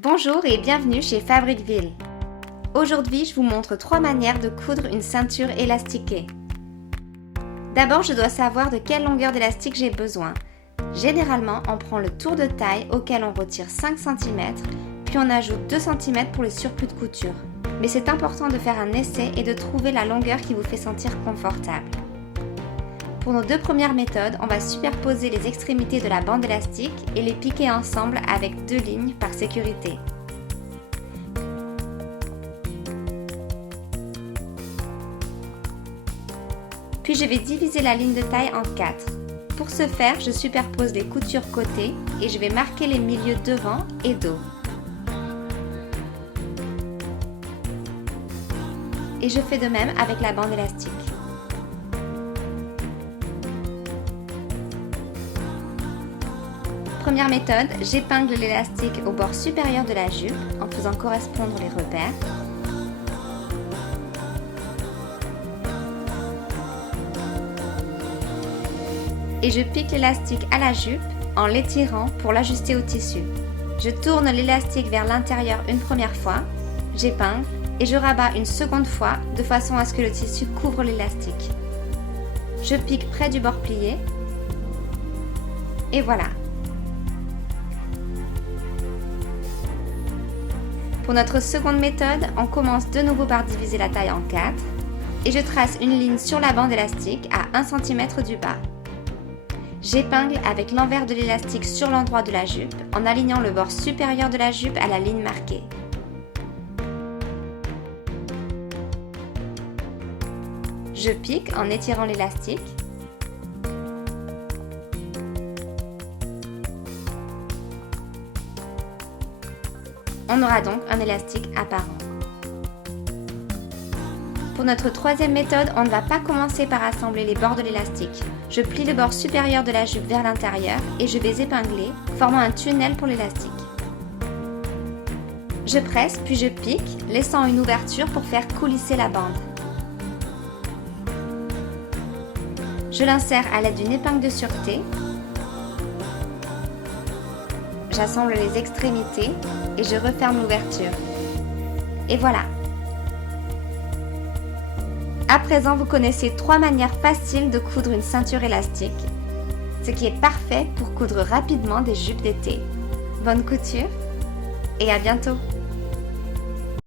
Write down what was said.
Bonjour et bienvenue chez Fabriqueville. Aujourd'hui, je vous montre 3 manières de coudre une ceinture élastiquée. D'abord, je dois savoir de quelle longueur d'élastique j'ai besoin. Généralement, on prend le tour de taille auquel on retire 5 cm, puis on ajoute 2 cm pour les surplus de couture. Mais c'est important de faire un essai et de trouver la longueur qui vous fait sentir confortable. Pour nos 2 premières méthodes, on va superposer les extrémités de la bande élastique et les piquer ensemble avec 2 lignes par sécurité. Puis je vais diviser la ligne de taille en 4. Pour ce faire, je superpose les coutures côté et je vais marquer les milieux devant et dos. Et je fais de même avec la bande élastique. Première méthode, j'épingle l'élastique au bord supérieur de la jupe en faisant correspondre les repères. Et je pique l'élastique à la jupe en l'étirant pour l'ajuster au tissu. Je tourne l'élastique vers l'intérieur une première fois, j'épingle et je rabats une seconde fois de façon à ce que le tissu couvre l'élastique. Je pique près du bord plié et voilà. Pour notre seconde méthode, on commence de nouveau par diviser la taille en 4 et je trace une ligne sur la bande élastique à 1 cm du bas. J'épingle avec l'envers de l'élastique sur l'endroit de la jupe en alignant le bord supérieur de la jupe à la ligne marquée. Je pique en étirant l'élastique. On aura donc un élastique apparent. Pour notre troisième méthode, on ne va pas commencer par assembler les bords de l'élastique. Je plie le bord supérieur de la jupe vers l'intérieur et je vais épingler, formant un tunnel pour l'élastique. Je presse puis je pique, laissant une ouverture pour faire coulisser la bande. Je l'insère à l'aide d'une épingle de sûreté. J'assemble les extrémités et je referme l'ouverture. Et voilà! À présent, vous connaissez 3 manières faciles de coudre une ceinture élastique, ce qui est parfait pour coudre rapidement des jupes d'été. Bonne couture et à bientôt!